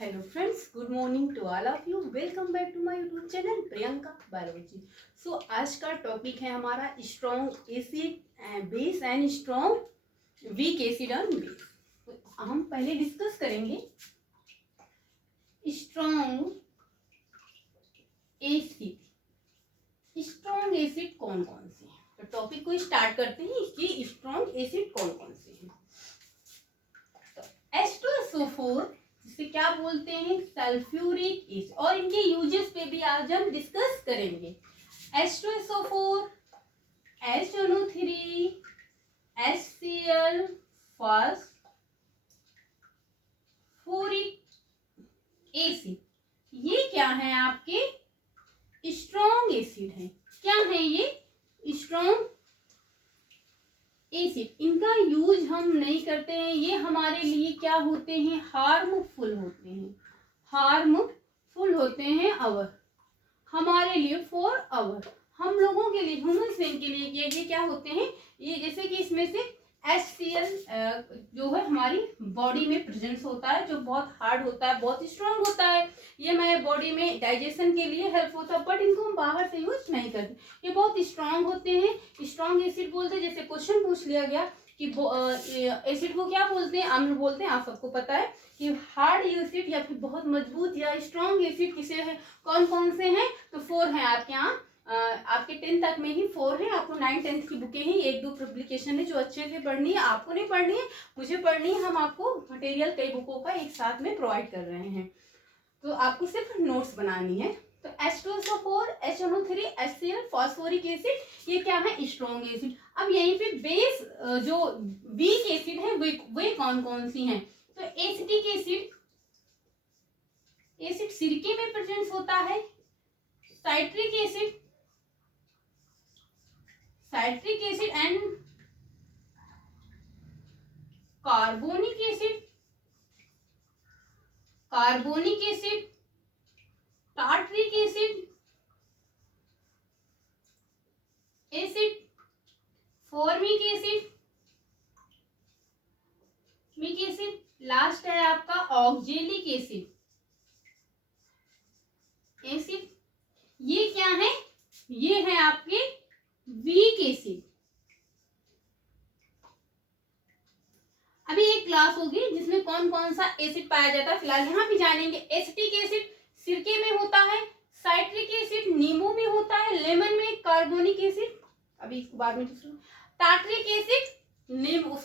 Hello friends, good morning to all of you. Welcome back to my YouTube channel Priyanka biology. So आज का topic है हमारा strong acid base and strong weak acid और base. हम पहले discuss करेंगे strong acid. Strong acid कौन कौन से हैं. तो टॉपिक को स्टार्ट करते हैं कि स्ट्रॉन्ग एसिड कौन कौन से हैं. तो H2SO4 जिसे क्या बोलते हैं, सल्फ्यूरिक एसिड, और इनके यूजेस पे भी आज हम डिस्कस करेंगे. H2SO4, HNO3, HCl, phosphoric acid, ये क्या है आपके स्ट्रॉन्ग एसिड है. क्या है ये स्ट्रॉन्ग एसिड. इनका यूज हम नहीं करते हैं. ये हमारे लिए क्या होते हैं, हार्मफुल होते हैं. हार्मफुल होते हैं अवर, हमारे लिए फॉर अवर, हम लोगों के लिए, ह्यूमन बीइंग के लिए ये क्या होते हैं. ये जैसे कि इसमें से HCl जो है हमारी बॉडी में प्रेजेंस होता है, जो बहुत हार्ड होता है, बहुत स्ट्रांग होता है. ये हमारे बॉडी में डाइजेशन के लिए हेल्प होता है, बट इनको हम बाहर से यूज नहीं करते. ये बहुत स्ट्रांग होते हैं. स्ट्रांग एसिड बोलते हैं. जैसे क्वेश्चन पूछ लिया गया कि एसिड को क्या बोलते हैं, अम्ल बोलते हैं. आप सबको पता है कि हार्ड एसिड या फिर बहुत मजबूत या स्ट्रांग एसिड किसे है, कौन कौन से हैं. तो 4 हैं आपके यहाँ. आपके 10 तक में ही 4 है. आपको 9-10 की बुकें ही 1-2 पब्लिकेशन है जो अच्छे से पढ़नी है. आपको नहीं पढ़नी है, मुझे पढ़नी है. हम आपको मटेरियल कई बुकों का एक साथ में प्रोवाइड कर रहे हैं, तो आपको सिर्फ नोट्स बनानी है. तो H2SO4, HNO3, HCl, phosphoric acid, ये क्या है, स्ट्रॉन्ग एसिड. अब यहीं पे बेस जो वीक एसिड है वे कौन कौन सी हैं. तो एसिटिक एसिड, एसिड सिरके में प्रेजेंस होता है. Citric acid, citric acid and carbonic acid, carbonic acid, tartaric acid, acid formic acid, मिक एसिड, लास्ट है आपका ऑक्जेलिक एसिड. एसिड ये क्या है, ये है आपके वीक एसिड. अभी एक क्लास होगी जिसमें कौन कौन सा एसिड पाया जाता है, फिलहाल यहाँ भी जानेंगे. एसिटिक एसिड सिरके में होता है. साइट्रिक एसिड नींबू में होता है, लेमन में. कार्बोनिक एसिड अभी इसको बाद में. टार्ट्रिक एसिड नींबू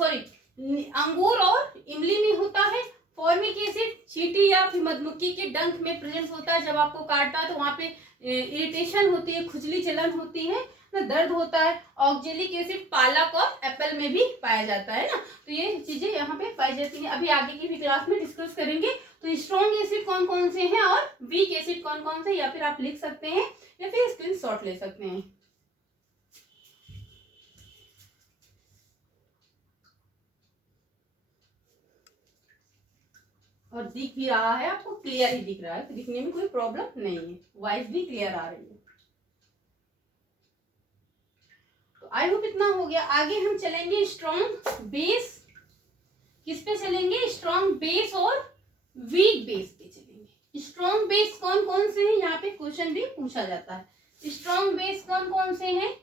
अंगूर और इमली में होता है. फॉर्मिक एसिड चींटी या फिर मधुमक्खी के डंक में प्रेजेंस होता है. जब आपको काटता है तो वहां पे इरिटेशन होती है, खुजली जलन होती है, दर्द होता है. ऑक्जेलिक एसिड पालक और एप्पल में भी पाया जाता है ना. तो ये चीजें यहाँ पे पाई जाती हैं. अभी आगे की भी क्लास में डिस्कस करेंगे. तो स्ट्रॉन्ग एसिड कौन कौन से हैं और वीक एसिड कौन कौन से, या फिर आप लिख सकते हैं या फिर स्क्रीनशॉट ले सकते हैं. और दिख भी रहा है आपको, क्लियर ही दिख रहा है, तो दिखने में कोई प्रॉब्लम नहीं है. वॉइस भी क्लियर आ रही है. तो आई होप इतना हो गया. आगे हम चलेंगे स्ट्रॉन्ग बेस. किस पे चलेंगे, स्ट्रॉन्ग बेस और वीक बेस पे चलेंगे. स्ट्रॉन्ग बेस कौन कौन से हैं, यहाँ पे क्वेश्चन भी पूछा जाता है. स्ट्रॉन्ग बेस कौन कौन से हैं,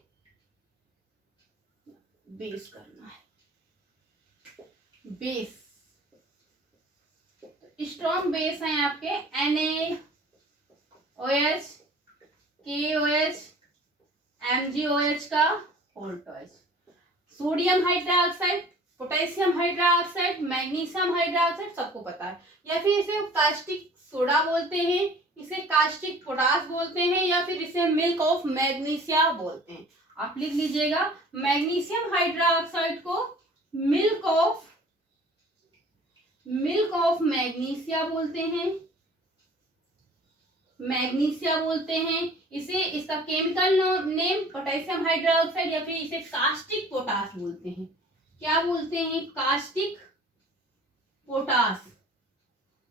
बेस करना है. बेस, स्ट्रॉन्ग बेस हैं आपके NaOH, KOH, MgOH का होल्टॉइज, sodium hydroxide, potassium hydroxide, magnesium hydroxide, सबको पता है. या फिर इसे कास्टिक सोडा बोलते हैं, इसे कास्टिक पोटास बोलते हैं, या फिर इसे मिल्क ऑफ मैग्नीशिया बोलते हैं. आप लिख लीजिएगा, मैग्नीशियम हाइड्रोक्साइड को मिल्क ऑफ मैग्नीशिया बोलते हैं, मैग्नीशिया बोलते हैं. इसे, इसका केमिकल नेम पोटेशियम हाइड्रोक्साइड, या फिर इसे कास्टिक पोटास बोलते हैं. क्या बोलते हैं, कास्टिक पोटास.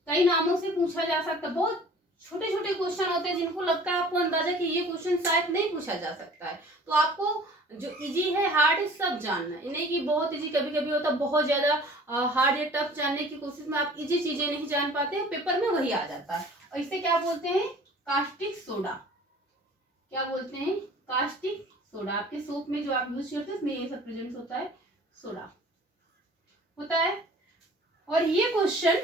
कई नामों से पूछा जा सकता है, बहुत छोटे छोटे क्वेश्चन होते हैं जिनको लगता है आपको अंदाजा कि ये क्वेश्चन शायद नहीं पूछा जा सकता है, तो आपको जो इजी है हार्ड है सब जानना है, नहीं कि बहुत इजी। कभी कभी होता है बहुत ज्यादा हार्ड या टफ जानने की कोशिश में आप इजी चीजें नहीं जान पाते, पेपर में वही आ जाता है। और इसे क्या बोलते हैं, कास्टिक सोडा। क्या बोलते हैं, कास्टिक सोडा। आपके सोप में जो आप यूज करते हैं उसमें ये सब प्रेजेंट होता है, सोडा होता है। और ये क्वेश्चन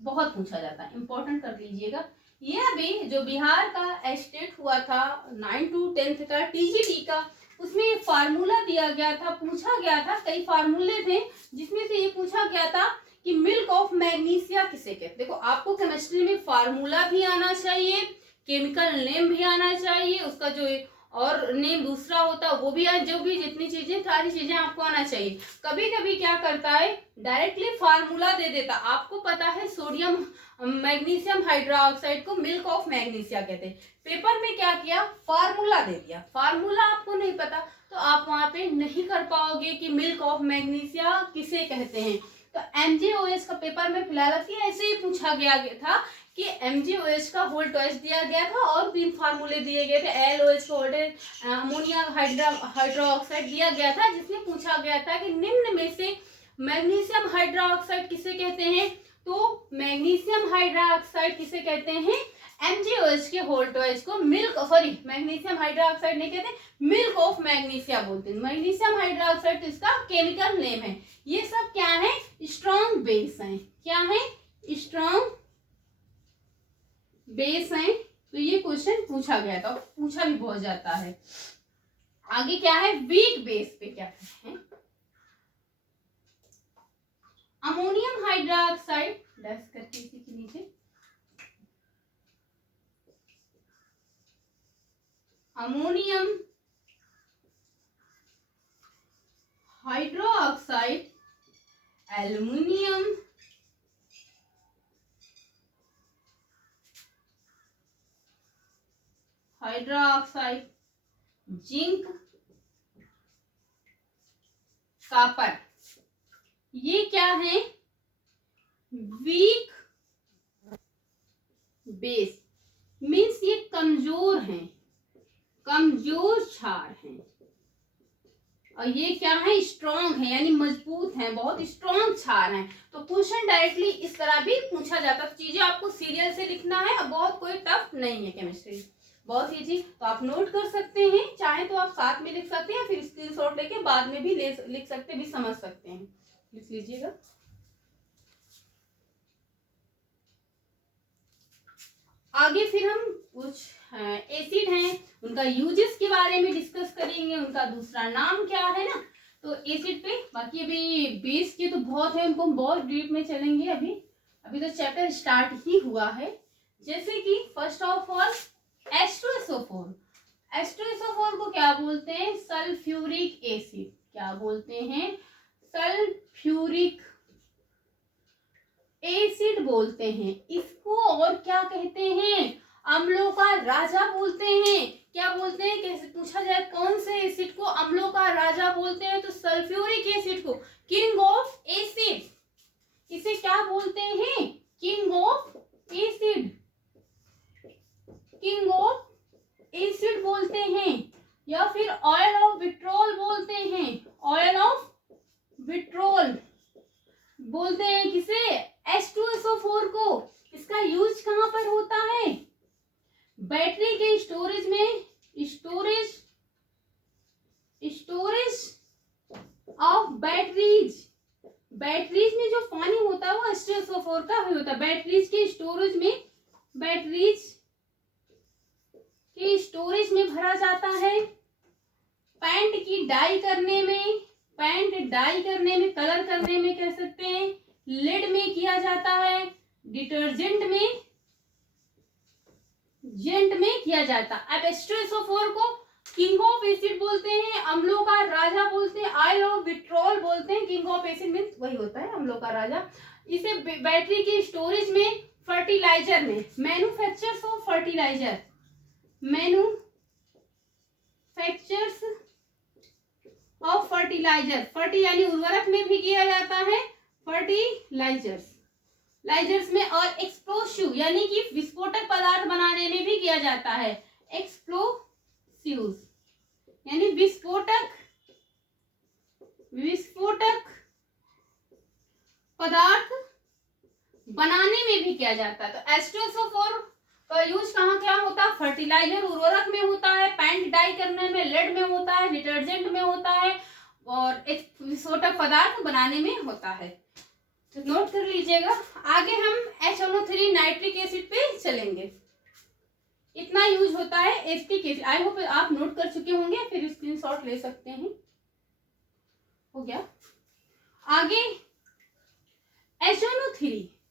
बहुत पूछा जाता है, इंपॉर्टेंट कर लीजिएगा। ये अभी जो बिहार का स्टेट हुआ था 9 to 10 का टीजीटी का, उसमें ये फार्मूला दिया गया था, पूछा गया था, कई फार्मूले थे जिसमें से ये पूछा गया था कि मिल्क ऑफ मैग्नीशिया किसे कहते। देखो आपको केमिस्ट्री में फार्मूला भी आना चाहिए, केमिकल नेम भी आना चाहिए, उसका जो और नेम दूसरा होता है वो भी, जो भी जितनी चीजें सारी चीजें आपको आना चाहिए। कभी कभी क्या करता है डायरेक्टली फार्मूला दे देता, आपको पता है सोडियम मैग्नीशियम हाइड्रोक्साइड को मिल्क ऑफ मैग्नीशिया कहते हैं, पेपर में क्या किया फार्मूला दे दिया, फार्मूला आपको नहीं पता तो आप वहां पे नहीं कर पाओगे कि मिल्क ऑफ मैग्नीशिया किसे कहते हैं। तो एमजीओएच का पेपर में फिलहाल ऐसे ही पूछा गया था कि एमजीओएच का होल ट्वाइस दिया गया था और 3 फार्मूले दिए गए थे, एलओएच को अमोनिया हाइड्रोक्साइड दिया गया था, जिसमें पूछा गया था कि निम्न में से मैग्नीशियम हाइड्रोक्साइड किसे कहते हैं। तो मैग्नीशियम हाइड्रोक्साइड किसे कहते हैं, एमजीओएच के होल ट्वाइस को मिल्क, सॉरी मैग्नीशियम हाइड्रोक्साइड नहीं कहते, मिल्क ऑफ मैग्नीशिया बोलते हैं। मैग्नीशियम हाइड्रोक्साइड इसका केमिकल नेम है। ये सब क्या है, स्ट्रॉन्ग बेस है। क्या है, स्ट्रॉन्ग बेस है। तो ये क्वेश्चन पूछा गया था, पूछा भी बहुत जाता है। आगे क्या है, वीक बेस पे क्या है, अमोनियम हाइड्रोक्साइड डैश करके इसी के नीचे, ammonium hydroxide, aluminium hydroxide, zinc, copper, ये क्या है, वीक बेस, मीन्स ये कमजोर हैं, कमजोर क्षार हैं। और ये क्या है, स्ट्रॉन्ग है, यानी मजबूत हैं, बहुत स्ट्रॉन्ग क्षार हैं। तो क्वेश्चन डायरेक्टली इस तरह भी पूछा जाता है। चीजें आपको सीरियल से लिखना है और बहुत कोई टफ नहीं है केमिस्ट्री, बहुत इजी। तो आप नोट कर सकते हैं, चाहे तो आप साथ में लिख सकते हैं, फिर स्क्रीनशॉट लेके बाद में भी लिख सकते भी, समझ सकते हैं, लिख लीजिएगा। आगे फिर हम कुछ एसिड हैं उनका यूजेस के बारे में डिस्कस करेंगे, उनका दूसरा नाम क्या है ना। तो एसिड पे बाकी अभी बेस के तो बहुत है, उनको हम बहुत डीप में चलेंगे। अभी तो चैप्टर स्टार्ट ही हुआ है। जैसे कि first of all H2SO4, H2SO4 को क्या बोलते हैं, सल्फ्यूरिक एसिड। क्या बोलते हैं, सल्फ्यूरिक एसिड बोलते हैं। इसको और क्या कहते हैं, अम्लों का राजा बोलते हैं। क्या बोलते हैं, कैसे पूछा जाए कौन से एसिड को अम्लों का राजा बोलते हैं, तो सल्फ्यूरिक एसिड को किंग ऑफ एसिड। इसे क्या बोलते हैं, king of acid, king of acid बोलते हैं। या फिर ऑयल ऑफ विट्रोल बोलते हैं, ऑयल ऑफ विट्रोल बोलते हैं किसे, H2SO4 को। इसका यूज कहां पर होता है, बैटरी के स्टोरेज में, स्टोरेज ऑफ बैटरीज। बैटरीज में जो पानी होता है वो H2SO4 का भी होता है। बैटरीज के स्टोरेज में, बैटरीज के स्टोरेज में भरा जाता है। पेंट की डाई करने में, पेंट डाई करने में, कलर करने में कह सकते हैं, लिड में किया जाता है, डिटर्जेंट में, जेंट में किया जाता है। अब H2SO4 को किंग ऑफ एसिड बोलते हैं, अम्लों का राजा बोलते हैं, ऑयल ऑफ विट्रोल बोलते हैं। किंग ऑफ एसिड मीन्स वही होता है अम्लों का राजा। इसे बैटरी की स्टोरेज में, फर्टिलाइजर में, manufactures of fertiliser, manufactures of fertiliser, फर्टी यानी उर्वरक में भी किया जाता है, फर्टिलाइजर्स, लाइजर्स में, और एक्सप्लोसिव यानी कि विस्फोटक पदार्थ बनाने में भी किया जाता है। एक्सप्लोसिव यानी विस्फोटक पदार्थ बनाने में भी किया जाता है। तो H2SO4 का यूज कहाँ क्या होता है? फर्टिलाइजर उर्वरक में होता है, पेंट डाई करने में, लेड में होता है, डिटर्जेंट में होता है, और एक विस्फोटक पदार्थ बनाने में होता है। तो नोट कर लीजिएगा। आगे हम HNO3 नाइट्रिक एसिड पे चलेंगे। इतना यूज होता है एसिटिक एसिड। आई होप आप नोट कर चुके होंगे, फिर स्क्रीनशॉट ले सकते हैं। हो गया। आगे HNO3,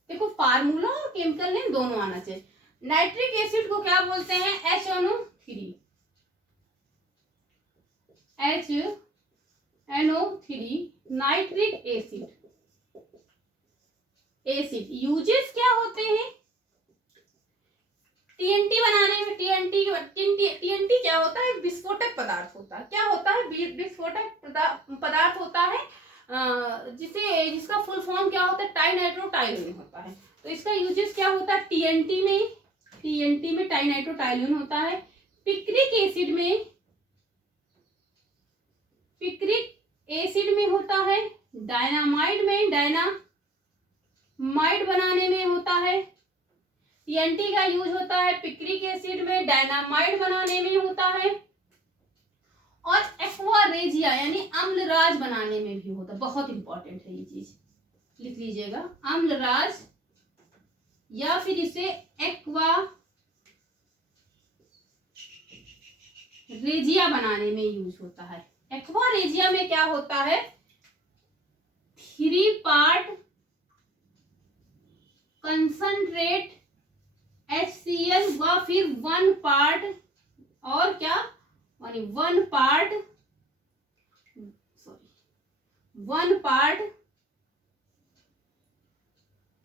देखो फार्मूला और केमिकल नेम दोनों आना चाहिए। नाइट्रिक एसिड को क्या बोलते हैं? HNO3। नाइट्रिक एसिड यूजेस क्या होते हैं? टीएनटी बनाने में। टीएनटी क्या होता है? विस्फोटक पदार्थ होता है। क्या होता है? विस्फोटक पदार्थ होता है, जिसका फुल फॉर्म क्या होता है? टाइनाइट्रोटाइलिन होता है। तो इसका यूजेस क्या होता है? टीएनटी में टाइनाइट्रोटाइलिन होता है। पिक्रिक एसिड में होता है। डायनामाइड बनाने में होता है। टीएनटी का यूज होता है पिक्रिक एसिड में, डायनामाइड बनाने में होता है, और एक्वा रेजिया यानी अम्लराज बनाने में भी होता है। बहुत इंपॉर्टेंट है ये चीज, लिख लीजिएगा। अम्लराज या फिर इसे एक्वा रेजिया बनाने में यूज होता है। एक्वा रेजिया में क्या होता है? 3 पार्ट कंसंट्रेट HCl व फिर 1 पार्ट, और क्या? 1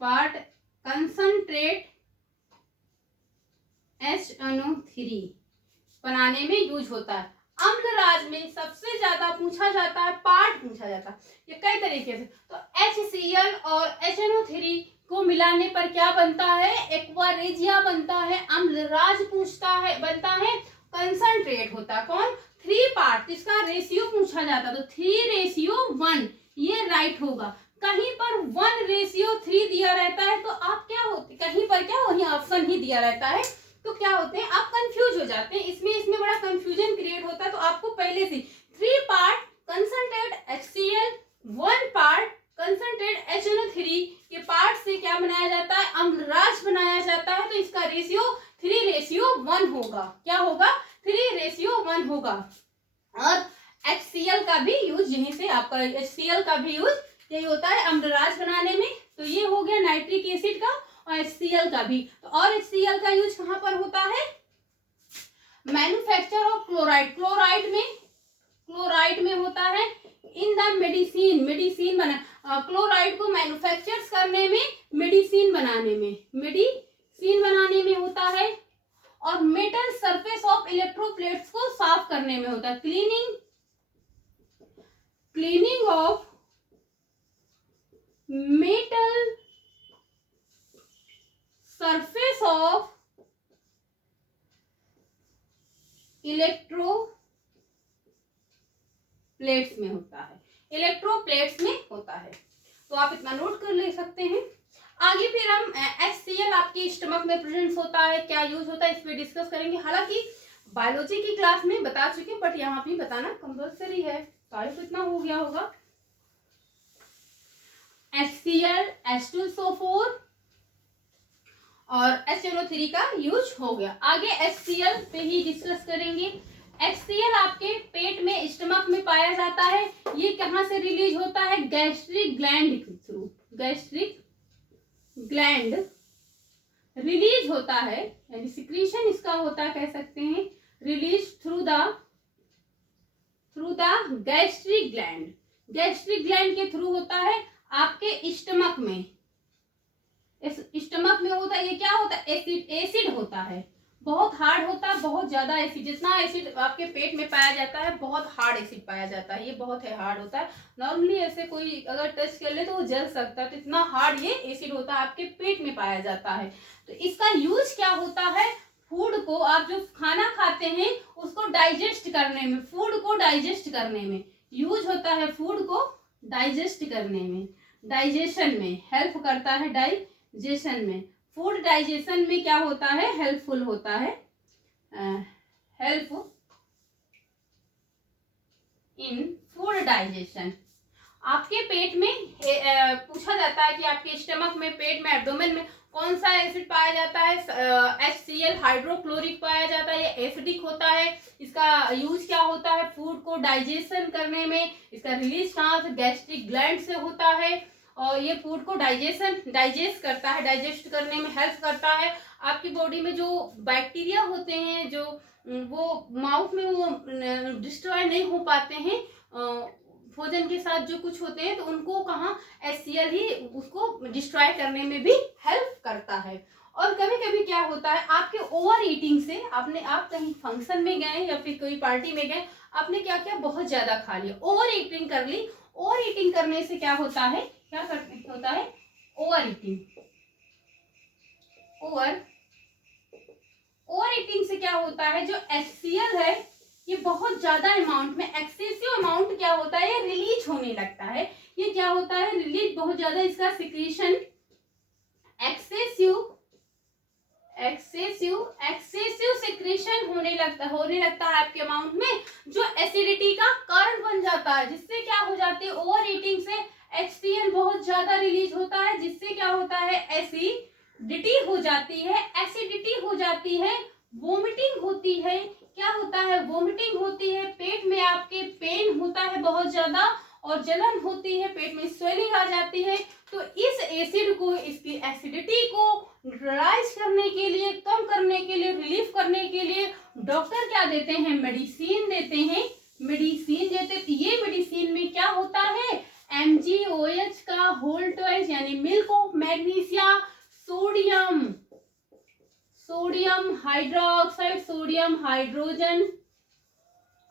पार्ट कंसंट्रेट HNO3 बनाने में यूज होता है। अम्लराज में सबसे ज्यादा पूछा जाता है, पार्ट पूछा जाता है, ये कई तरीके से। तो HCl और HNO3 को मिलाने पर क्या बनता है? एक्वा रेजिया बनता है। अम्लराज बनता है, कंसंट्रेट होता है। कौन? 3 पार्ट, इसका रेशियो पूछा जाता है, तो 3:1 ये राइट होगा। कहीं पर 1:3 दिया रहता है तो आप क्या होते, कहीं पर क्या वही ऑप्शन ही दिया रहता है, तो क्या होते हैं आप कंफ्यूज हो जाते हैं। इसमें बड़ा कंफ्यूजन क्रिएट होता है। तो आपको पहले से 3 part concentrate HCl, 1 part concentrate HNO3 के पार्ट से क्या बनाया जाता है? अम्लराज बनाया जाता है। तो इसका रेशियो 3:1 होगा। क्या होगा? 3:1 होगा। और HCl का भी यूज यहीं से, आपका HCl का भी यूज यही होता है अम्लराज बनाने में। तो ये हो गया नाइट्रिक एसिड का, और HCl का भी। तो और HCl का यूज कहां पर होता है? मैन्युफैक्चर ऑफ क्लोराइड में होता है। इन द मेडिसिन बना, क्लोराइड को मैन्युफैक्चर करने में, मेडिसिन बनाने में होता है। और मेटल सरफेस ऑफ इलेक्ट्रोप्लेट्स को साफ करने में होता है। Cleaning of metal surface of electroplates में होता है। तो आप इतना नोट कर ले सकते हैं। आगे फिर हम HCl आपके स्टमक में प्रेजेंट होता है, क्या यूज होता है, इस पे डिस्कस करेंगे। हालांकि बायोलॉजी की क्लास में बता चुके, बट यहाँ भी बताना कंपल्सरी है। तो इतना हो गया होगा। HCl, H2SO4 और HNO3 का यूज हो गया। आगे HCl पे ही डिस्कस करेंगे। HCl आपके पेट में, स्टमक में पाया जाता है। ये कहां से रिलीज होता है? गैस्ट्रिक ग्लैंड के थ्रू। गैस्ट्रिक ग्लैंड रिलीज होता है, यानी सिक्रीशन इसका होता है, कह सकते हैं release through the gastric gland के थ्रू होता है आपके स्टमक में। इस स्टमक में होता है, ये क्या होता है? एसिड होता है। बहुत हार्ड होता है, बहुत ज्यादा एसिड, जितना एसिड आपके पेट में पाया जाता है बहुत हार्ड एसिड पाया जाता है, ये बहुत हार्ड होता है। नॉर्मली ऐसे कोई अगर टच कर ले तो वो जल सकता है, तो इतना हार्ड ये एसिड होता है, आपके पेट में पाया जाता है। तो इसका यूज क्या होता है, फूड को, आप जो खाना खाते हैं उसको डाइजेस्ट करने में, फूड को डाइजेस्ट करने में यूज होता है, फूड को डाइजेस्ट करने में, डाइजेशन में हेल्प करता है, डाइजेशन में, फूड डाइजेशन में क्या होता है, हेल्पफुल होता है, हेल्प इन फूड डाइजेशन। आपके पेट में पूछा जाता है कि आपके स्टमक में, पेट में, एब्डोमेन में कौन सा एसिड पाया जाता है, HCl हाइड्रोक्लोरिक पाया जाता है, ये एसिडिक होता है। इसका यूज क्या होता है, फूड को डाइजेशन करने में, इसका रिलीज कहाँ से, गैस्ट्रिक ग्लैंड से होता है, और ये फूड को डाइजेस्ट करता है, डाइजेस्ट करने में हेल्प करता है। आपकी बॉडी में जो बैक्टीरिया होते हैं, जो वो माउथ में वो डिस्ट्रॉय नहीं हो पाते हैं भोजन के साथ जो कुछ होते हैं, तो उनको कहाँ HCl ही उसको डिस्ट्रॉय करने में भी हेल्प करता है। और कभी कभी क्या होता है, आपके ओवर ईटिंग से, आप कहीं फंक्शन में गए या फिर कोई पार्टी में गए, आपने क्या किया, बहुत ज्यादा खा लिया, ओवर ईटिंग कर ली। ओवर ईटिंग करने से क्या होता है, क्या होता है, ओवर ईटिंग, ओवर ईटिंग से क्या होता है, जो HCl है ये बहुत ज्यादा अमाउंट में, एक्सेसिव अमाउंट क्या होता है, ये रिलीज होने लगता है। ये क्या होता है, रिलीज बहुत ज्यादा, इसका सिक्रीशन एक्सेसिव सिक्रीशन होने लगता है आपके अमाउंट में, जो एसिडिटी का कारण बन जाता है, जिससे क्या हो जाती है, ओवर ईटिंग से HCl बहुत ज्यादा रिलीज होता है, जिससे क्या होता है, एसिडिटी हो जाती है, वोमिटिंग होती है, क्या होता है, वोमिटिंग होती है, पेट में आपके पेन होता है बहुत ज्यादा, और जलन होती है, पेट में स्वेलिंग आ जाती है। तो इस एसिड को, इसकी एसिडिटी को न्यूट्रलाइज करने के लिए, कम करने के लिए, रिलीफ करने के लिए डॉक्टर क्या देते हैं, मेडिसिन देते हैं, ये मेडिसिन में क्या होता है, MgOH का होल ट्वाइस यानी milk of magnesia, sodium hydroxide, sodium hydrogen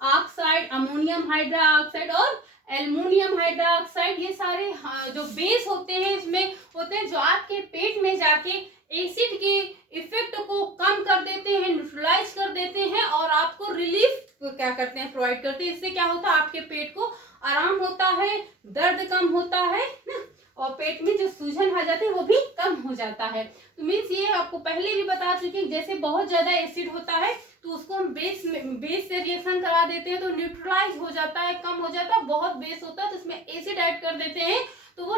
oxide, ammonium hydroxide और एल्युमिनियम हाइड्रोक्साइड, ये सारे जो बेस होते हैं इसमें होते हैं, जो आपके पेट में जाके एसिड के इफेक्ट को कम कर देते हैं, न्यूट्रलाइज कर देते हैं, और आपको रिलीफ क्या करते हैं, प्रोवाइड करते हैं। इससे क्या होता है, आपके पेट को आराम होता है, दर्द कम होता है ना, और पेट में जो सूजन आ जाती है वो भी कम हो जाता है। तो मीन्स ये आपको पहले भी बता चुके हैं, जैसे बहुत ज्यादा एसिड होता है तो उसको हम बेस से रिएक्शन करा देते हैं, तो न्यूट्रलाइज हो जाता है, कम हो जाता है। बहुत बेस होता है तो उसमें एसिड ऐड कर देते हैं, तो वो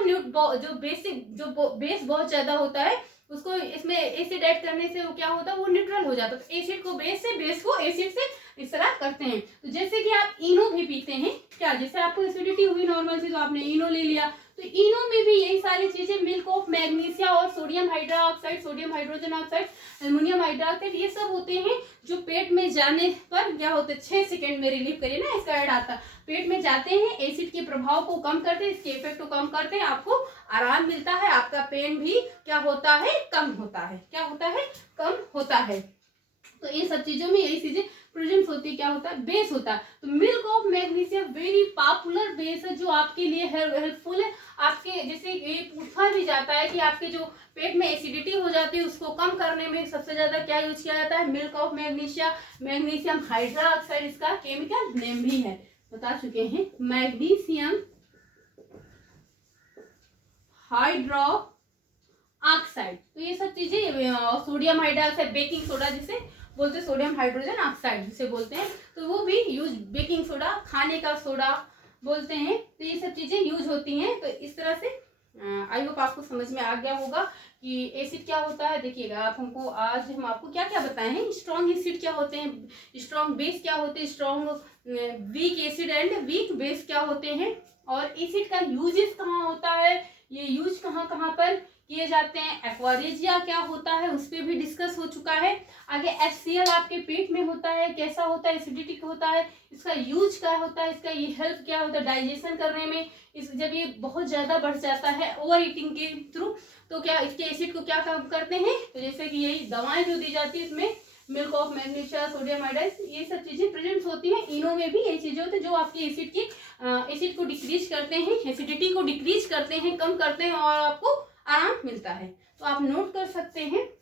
जो बेस बहुत ज्यादा होता है उसको इसमें एसिड ऐड करने से वो क्या होता है, वो न्यूट्रल हो जाता है। तो एसिड को बेस को एसिड से इस तरह करते हैं। तो जैसे कि आप इनो भी पीते हैं, क्या जैसे आपको एसिडिटी हुई नॉर्मल सी, तो आपने इनो ले लिया, तो इनो में भी यही सारी चीजें, मिल्क ऑफ मैग्नीशिया और sodium hydroxide, sodium hydrogen oxide, aluminium hydroxide, ये सब होते हैं जो पेट में जाने पर क्या होते हैं, 6 सेकंड में रिलीफ करिए ना, इसका ऐड आता है, पेट में जाते हैं, एसिड के प्रभाव को कम करते हैं, इसके इफेक्ट को कम करते हैं, आपको आराम मिलता है, आपका पेन भी क्या होता है, कम होता है, क्या होता है, कम होता है। तो इन सब चीजों में यही चीजें प्रेजेंट होती है, क्या होता है, बेस होता है। तो milk of magnesia very popular base है, जो आपके लिए हेल्पफुल है। आपके जैसे ये पूछा भी जाता है कि आपके जो पेट में एसिडिटी हो जाती है उसको कम करने में सबसे ज्यादा क्या यूज किया जाता है, milk of magnesia, magnesium hydroxide इसका केमिकल नेम भी है, बता चुके हैं, मैग्नीशियम हाइड्रो ऑक्साइड। तो ये सब चीजें, सोडियम हाइड्रोक्साइड, बेकिंग सोडा जिसे बोलते हैं, सोडियम हाइड्रोजन ऑक्साइड जिसे बोलते हैं, तो वो भी यूज, बेकिंग सोडा खाने का सोडा बोलते हैं। तो ये सब चीजें यूज होती हैं। तो इस तरह से आई होप आपको समझ में आ गया होगा कि एसिड क्या होता है। देखिएगा आप हमको, आज हम आपको क्या क्या बताए हैं, स्ट्रॉन्ग एसिड क्या होते हैं, स्ट्रॉन्ग बेस क्या होते हैं, strong weak acid and weak base क्या होते हैं, और एसिड का यूजेस कहाँ होता है, ये यूज कहाँ कहाँ पर किए जाते हैं, एक्वारेजिया क्या होता है उस पर भी डिस्कस हो चुका है। आगे HCl आपके पेट में होता है, कैसा होता है, एसिडिटी होता है, इसका यूज क्या होता है, इसका ये हेल्प क्या होता है डाइजेशन करने में, जब ये बहुत ज्यादा बढ़ जाता है ओवर ईटिंग के थ्रू, तो क्या इसके एसिड को क्या काम करते हैं, तो जैसे कि यही दवाएं जो दी जाती है इसमें milk of magnesia, sodium iodide, ये सब चीजें प्रेजेंट होती हैं। इनो में भी यही चीजें होती हैं जो आपकी एसिड को डिक्रीज करते हैं, एसिडिटी को डिक्रीज करते हैं, कम करते हैं और आपको आराम मिलता है। तो आप नोट कर सकते हैं।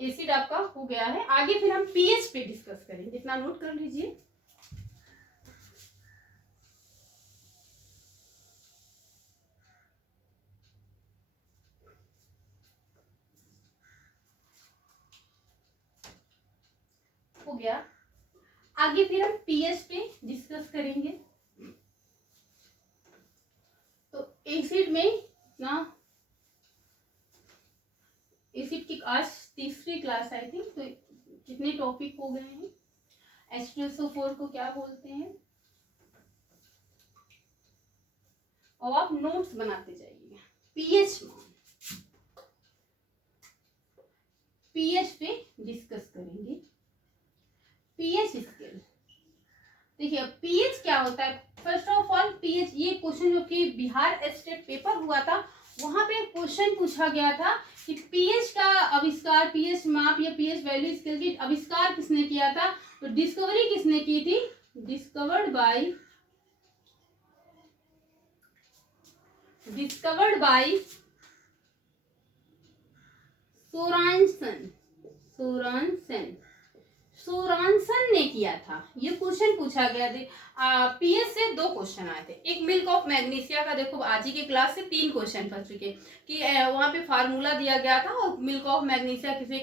एसिड आपका हो गया है। आगे फिर हम पीएच पे डिस्कस करेंगे, इतना नोट कर लीजिए। हो गया। आगे फिर हम पीएच पे डिस्कस करेंगे। तो एसिड में ना, एसिड की आज तीसरी क्लास आई थी। तो कितने टॉपिक हो गए हैं? H2SO4 को क्या बोलते हैं, और आप नोट्स बनाते जाइएगा। पीएच मान, पीएच पे डिस्कस करेंगे। पीएच स्केल, देखिए पीएच क्या होता है। फर्स्ट ऑफ ऑल पीएच, ये क्वेश्चन जो कि बिहार स्टेट पेपर हुआ था, वहां पे क्वेश्चन पूछा गया था कि पीएच का आविष्कार, पीएच माप या पीएच वैल्यू स्केल की आविष्कार किसने किया था। तो डिस्कवरी किसने की थी? डिस्कवर्ड बाय सोरानसन ने किया था। ये क्वेश्चन पूछा गया था। पीएच से 2 क्वेश्चन आए थे। एक मिल्क ऑफ मैग्नीशिया का, देखो आज ही की क्लास से 3 क्वेश्चन कर चुके कि वहां पे फार्मूला दिया गया था और मिल्क ऑफ मैग्नीशिया किसे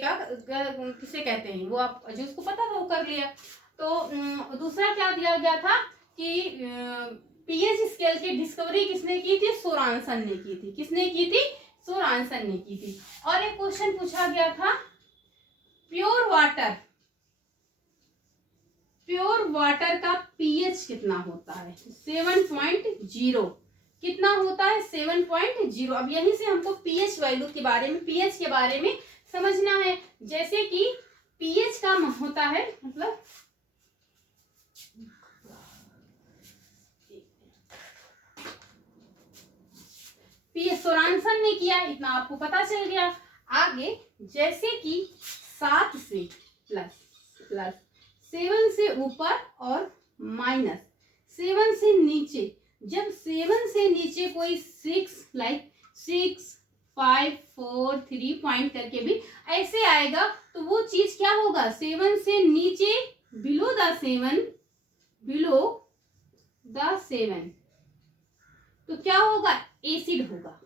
कहते हैं, वो आप जिसको पता था वो कर लिया। तो दूसरा क्या दिया गया था कि पीएच स्केल की डिस्कवरी किसने की थी? सोरानसन ने की थी। किसने की थी? सोरानसन ने की थी। और एक क्वेश्चन पूछा गया था प्योर वाटर का पीएच कितना होता है? 7.0। कितना होता है? 7.0। अब यहीं से हमको पीएच वैल्यू के बारे में, पीएच के बारे में समझना है। जैसे कि पीएच का होता है, मतलब पीएच सोरानसन ने किया, इतना आपको पता चल गया। आगे जैसे कि 7 से प्लस 7 से ऊपर और माइनस 7 से नीचे, जब 7 से नीचे कोई 6 लाइक 6, 5, 4, 3 पॉइंट करके भी ऐसे आएगा तो वो चीज क्या होगा? 7 से नीचे, बिलो द 7 तो क्या होगा? एसिड होगा।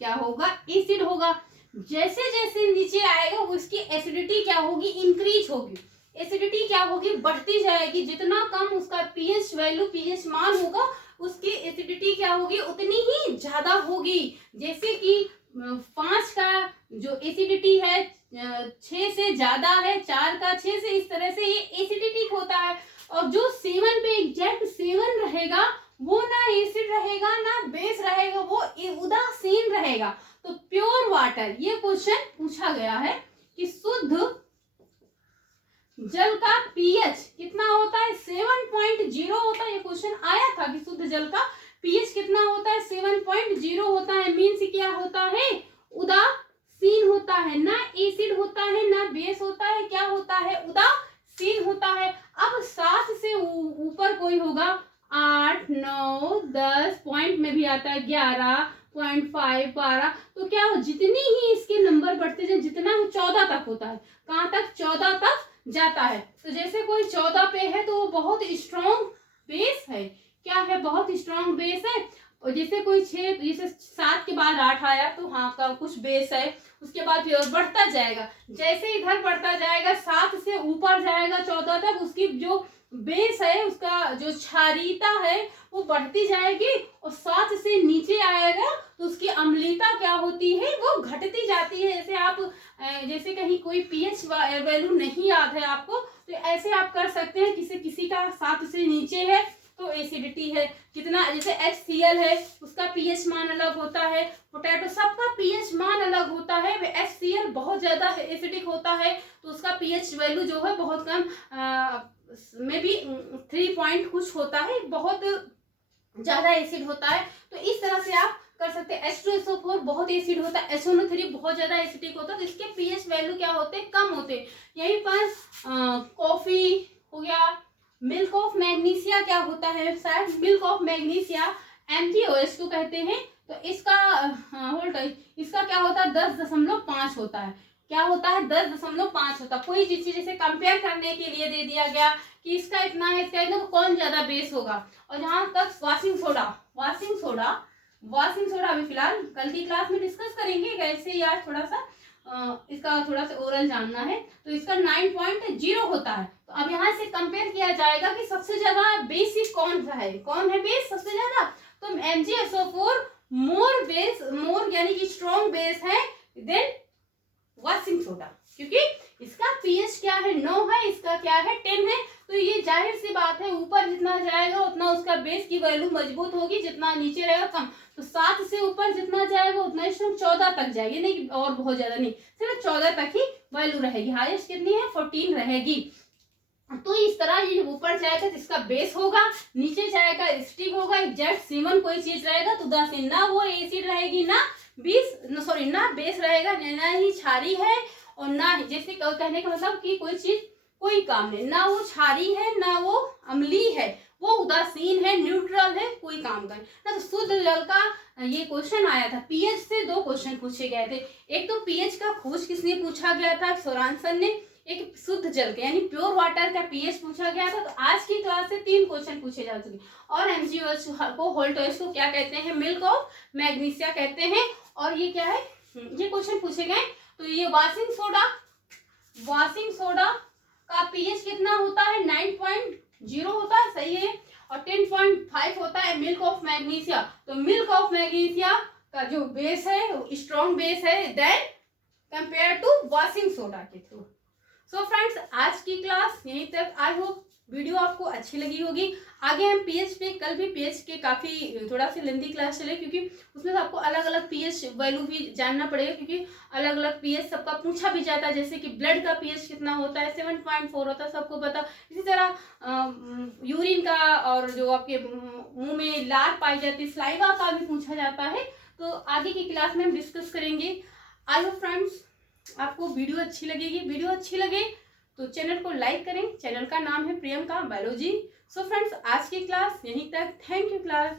क्या होगा? एसिड होगा। जैसे जैसे नीचे आएगा उसकी एसिडिटी क्या होगी? इंक्रीज होगी। एसिडिटी क्या होगी? बढ़ती जाएगी। जितना कम उसका पीएच वैल्यू, पीएच मान होगा, उसकी एसिडिटी क्या होगी? उतनी ही ज्यादा होगी। जैसे कि 5 का जो एसिडिटी है 6 से ज्यादा है, 4 का 6 से, इस तरह से ये एसिडिटी होता है। और जो 7 पे एग्जैक्ट 7 रहेगा वो ना एसिड रहेगा ना बेस रहेगा, वो उदासीन रहेगा। तो प्योर वाटर, ये क्वेश्चन पूछा गया है कि शुद्ध जल का पीएच कितना होता है? 7.0 होता है। ये क्वेश्चन आया था कि शुद्ध जल का पीएच कितना होता है? 7.0 होता है। मीन्स क्या होता है? उदासीन होता है, ना एसिड होता है ना बेस होता है, क्या होता है? उदासीन होता है। अब 7 से ऊपर कोई होगा, 8, 9, 10 पॉइंट में भी आता है, 11.5, 12, तो क्या हो, जितनी ही इसके नंबर बढ़ते जाए, जितना 14 तक होता है। कहाँ तक? 14 तक जाता है। तो जैसे कोई 14 पे है तो वो बहुत स्ट्रॉन्ग बेस है। क्या है? बहुत स्ट्रॉन्ग बेस है। और जैसे कोई 6, जैसे 7 के बाद 8 आया तो हाँ का कुछ बेस है। उसके बाद फिर और बढ़ता जाएगा। जैसे इधर बढ़ता जाएगा, 7 से ऊपर जाएगा 14 तक, उसकी जो बेस है, उसका जो क्षारीयता है वो बढ़ती जाएगी। और 7 से नीचे आएगा तो उसकी अम्लीयता क्या होती है? वो घटती जाती है। जैसे आप जैसे कहीं कोई पीएच वैल्यू नहीं याद है आपको, तो ऐसे आप कर सकते हैं। किसी का 7 से नीचे है तो एसिडिटी है। कितना, जैसे HCl है उसका पीएच मान अलग होता है, पोटैटो सबका पीएच मान अलग होता है। HCl बहुत ज्यादा एसिडिक होता है तो उसका पीएच वैल्यू जो है बहुत कम, में भी 3 पॉइंट कुछ होता है, बहुत ज्यादा एसिड होता है। तो इस तरह से आप कर सकते हैं। H2SO4 बहुत एसिड होता है, SNO3 बहुत ज्यादा एसिडिक होता है, तो इसके पीएच वैल्यू क्या होते हैं, कम होते हैं। यहीं पर कॉफी हो गया, मिल्क ऑफ मैग्नीशिया क्या होता है, शायद मिल्क ऑफ मैग्नीशिया MgOH को कहते हैं, तो इसका इसका क्या होता है 10.5 होता है। क्या होता है 10.5 होता है। कोई चीज जैसे कंपेयर करने के लिए दे दिया गया कि इसका इतना है इसका इतना, तो कौन ज्यादा बेस होगा। और जहां तक वॉशिंग सोडा अभी फिलहाल कल की क्लास में डिस्कस करेंगे, वैसे यार थोड़ा सा इसका थोड़ा सा ओरल जानना है, तो इसका 9.0 होता है। तो अब यहाँ से कंपेयर किया जाएगा कि सबसे ज्यादा बेसिक कौन सा है, कौन है बेस सबसे ज्यादा, तो MgSO4 मोर यानी कि स्ट्रॉन्ग बेस है देन वॉशिंग सोडा, क्योंकि इसका पीएच क्या है 9 है, इसका क्या है 10 है। तो ये जाहिर सी बात है, ऊपर जितना जाएगा उतना उसका बेस की वैल्यू मजबूत होगी, जितना नीचे रहेगा कम। तो 7 से ऊपर जितना जाएगा उतना स्ट्रॉन्ग 14 तक जाएगी, नहीं और बहुत ज्यादा नहीं, सिर्फ 14 तक ही वैल्यू रहेगी। हाईएस्ट कितनी है 14 रहेगी। तो इस तरह ये ऊपर जाएगा तो इसका बेस होगा, नीचे जाएगा स्टिक होगा, एग्जैक्ट सीमन कोई चीज रहेगा तो उदासीन, ना वो एसिड रहेगी ना ना बेस रहेगा, ना ही क्षारी है और ना ही, जैसे कहने का मतलब कि कोई चीज कोई काम नहीं, ना वो क्षारी है ना वो अम्लीय है, वो उदासीन है, न्यूट्रल है, कोई काम का ना। तो शुद्ध जल का ये क्वेश्चन आया था, पीएच से 2 क्वेश्चन पूछे गए थे। एक तो पीएच का खोज किसने पूछा गया था, सोरानसन ने। एक शुद्ध जल के यानी प्योर वाटर का पीएच पूछा गया था। तो आज की क्लास से 3 क्वेश्चन पूछे जा चुके। और MgOH को होल्टोइस को क्या कहते हैं, मिल्क ऑफ मैग्नीशिया कहते हैं। और ये क्या है, ये क्वेश्चन पूछे गए। तो ये वॉशिंग सोडा का पीएच कितना होता है 9.0 होता है, सही है। और 10.5 होता है मिल्क ऑफ मैग्नीशिया। तो मिल्क ऑफ मैग्नीशिया का जो बेस है वो स्ट्रॉन्ग बेस है then compare to washing soda के थ्रू। सो फ्रेंड्स, आज की क्लास यहीं तक। आई होप वीडियो आपको अच्छी लगी होगी। आगे हम पीएच पे, कल भी पीएच के काफ़ी थोड़ा सी लेंदी क्लास चले, क्योंकि उसमें तो आपको अलग अलग पीएच वैल्यू भी जानना पड़ेगा, क्योंकि अलग अलग पीएच सबका पूछा भी जाता है। जैसे कि ब्लड का पीएच कितना होता है 7.4 होता है, सबको पता। इसी तरह यूरिन का और जो आपके मुंह में लार पाई जाती है स्लाइवा का भी पूछा जाता है। तो आगे की क्लास में हम डिस्कस करेंगे। आई होप फ्रेंड्स आपको वीडियो अच्छी लगेगी। वीडियो अच्छी लगे तो चैनल को लाइक करें। चैनल का नाम है प्रियंका बायोलॉजी। सो फ्रेंड्स, आज की क्लास यहीं तक। Thank you class.